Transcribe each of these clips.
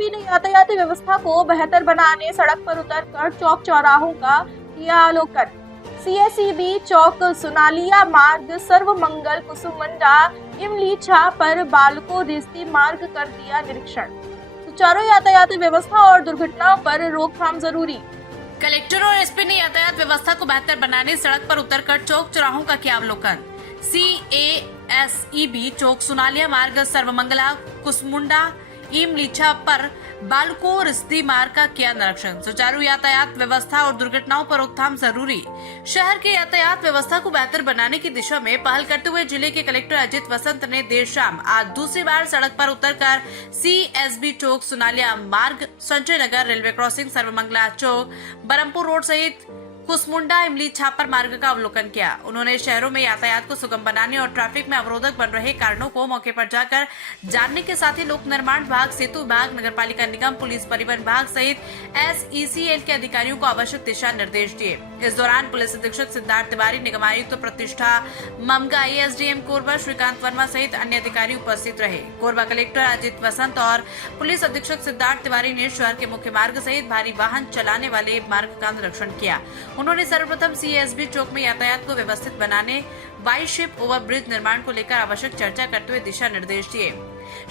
SP ने यातायात व्यवस्था को बेहतर बनाने सड़क पर उतरकर चौक चौराहों का किया अवलोकन। सीएसईबी चौक, सुनालिया मार्ग, सर्वमंगल, कुसुमुंडा, इमलीछा पर बालको रिश्ती मार्ग कर दिया निरीक्षण। सुचारू यातायात व्यवस्था और दुर्घटनाओं पर रोकथाम जरूरी। कलेक्टर और एसपी ने यातायात व्यवस्था को बेहतर बनाने सड़क पर उतरकर चौक चौराहों का किया अवलोकन। सीएसईबी चौक, सुनालिया मार्ग, सर्वमंगला, कुसमुंडा, इमलीछा पर बालको रिश्ती मार्ग का किया निरीक्षण। सुचारू यातायात व्यवस्था और दुर्घटनाओं पर रोकथाम जरूरी। शहर के यातायात व्यवस्था को बेहतर बनाने की दिशा में पहल करते हुए जिले के कलेक्टर अजित वसंत ने देर शाम आज दूसरी बार सड़क पर उतरकर सीएसबी चौक, सुनालिया मार्ग, संजय नगर रेलवे क्रॉसिंग, सर्वमंगला चौक, बरमपुर रोड सहित कुसमुंडा, इमलीछा पर मार्ग का अवलोकन किया। उन्होंने शहरों में यातायात को सुगम बनाने और ट्रैफिक में अवरोधक बन रहे कारणों को मौके पर जाकर जानने के साथ ही लोक निर्माण विभाग, सेतु विभाग, नगरपालिका निगम, पुलिस, परिवहन विभाग सहित एसईसीएल के अधिकारियों को आवश्यक दिशा निर्देश दिए। इस दौरान पुलिस अधीक्षक सिद्धार्थ तिवारी, निगम आयुक्त प्रतिष्ठा ममगा, एसडीएम कोरबा श्रीकांत वर्मा सहित अन्य अधिकारी उपस्थित रहे। कोरबा कलेक्टर अजित वसंत और पुलिस अधीक्षक सिद्धार्थ तिवारी ने शहर के मुख्य मार्ग सहित भारी वाहन चलाने वाले मार्ग का निरीक्षण किया। उन्होंने सर्वप्रथम सीएसबी चौक में यातायात को व्यवस्थित बनाने, वाई शेप ओवरब्रिज निर्माण को लेकर आवश्यक चर्चा करते हुए दिशा निर्देश दिए।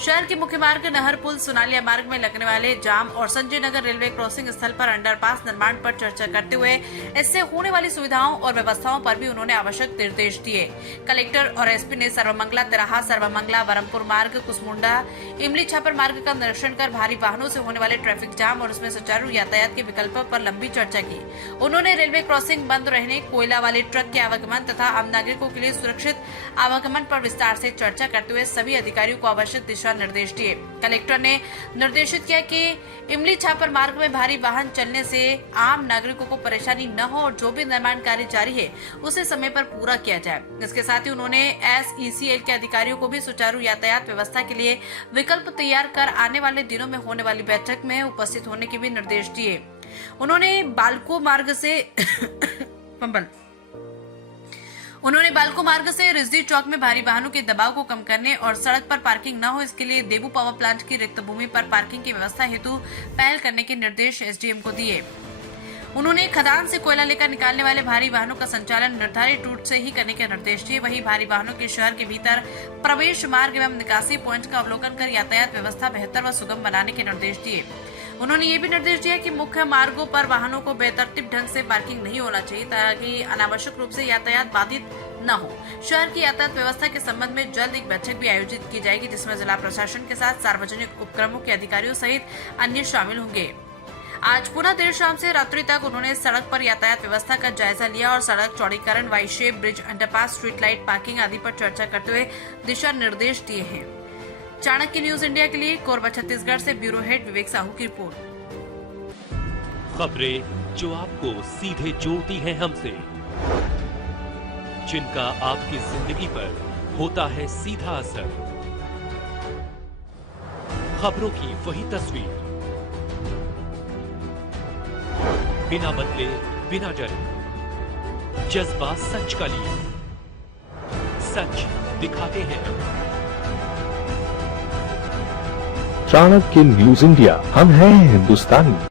शहर के मुख्य मार्ग, नहर पुल, सुनालिया मार्ग में लगने वाले जाम और संजय नगर रेलवे क्रॉसिंग स्थल पर अंडरपास निर्माण पर चर्चा करते हुए इससे होने वाली सुविधाओं और व्यवस्थाओं पर भी उन्होंने आवश्यक निर्देश दिए। कलेक्टर और एसपी ने सर्वमंगला तिराहा, सर्वमंगला बरमपुर मार्ग, कुसमुंडा, इमलीछा पर मार्ग का निरीक्षण कर भारी वाहनों से होने वाले ट्रैफिक जाम और उसमें सुचारू यातायात के विकल्पों पर लंबी चर्चा की। उन्होंने रेलवे क्रॉसिंग बंद रहने, कोयला वाले ट्रक के आवागमन तथा आम नागरिकों के लिए सुरक्षित आवागमन पर विस्तार से चर्चा करते हुए सभी अधिकारियों को आवश्यक दिशा निर्देश दिए। कलेक्टर ने निर्देशित किया कि इमलीछा पर मार्ग में भारी वाहन चलने से आम नागरिकों को परेशानी न हो और जो भी निर्माण कार्य जारी है उसे समय पर पूरा किया जाए। इसके साथ ही उन्होंने एसईसीएल के अधिकारियों को भी सुचारू यातायात व्यवस्था के लिए विकल्प तैयार कर आने वाले दिनों में होने वाली बैठक में उपस्थित होने के भी निर्देश दिए। उन्होंने बालको मार्ग से रिजदी चौक में भारी वाहनों के दबाव को कम करने और सड़क पर पार्किंग न हो, इसके लिए देबू पावर प्लांट की रिक्त भूमि पर पार्किंग की व्यवस्था हेतु पहल करने के निर्देश एसडीएम को दिए। उन्होंने खदान से कोयला लेकर निकालने वाले भारी वाहनों का संचालन निर्धारित रूट से ही करने के निर्देश दिए। वहीं भारी वाहनों के शहर के भीतर प्रवेश मार्ग एवं निकासी पॉइंट का अवलोकन कर यातायात व्यवस्था बेहतर व सुगम बनाने के निर्देश दिए। उन्होंने ये भी निर्देश दिया कि मुख्य मार्गों पर वाहनों को बेतरतीब ढंग से पार्किंग नहीं होना चाहिए ताकि अनावश्यक रूप से यातायात बाधित न हो। शहर की यातायात व्यवस्था के संबंध में जल्द एक बैठक भी आयोजित की जाएगी जिसमें जिला प्रशासन के साथ सार्वजनिक उपक्रमों के अधिकारियों सहित अन्य शामिल होंगे। आज पुनः देर शाम से रात्रि तक उन्होंने सड़क पर यातायात व्यवस्था का जायजा लिया और सड़क चौड़ीकरण, Y shape bridge, underpass, street light, parking आदि पर चर्चा करते हुए दिशा निर्देश दिए हैं। चाणक्य न्यूज इंडिया के लिए कोरबा छत्तीसगढ़ से ब्यूरो हेड विवेक साहू की रिपोर्ट। खबरें जो आपको सीधे जोड़ती हैं हमसे, जिनका आपकी जिंदगी पर होता है सीधा असर, खबरों की वही तस्वीर, बिना बदले, बिना डरे, जज्बा सच का लिए, सच दिखाते हैं। चाणक्य न्यूज इंडिया, हम हैं हिंदुस्तानी।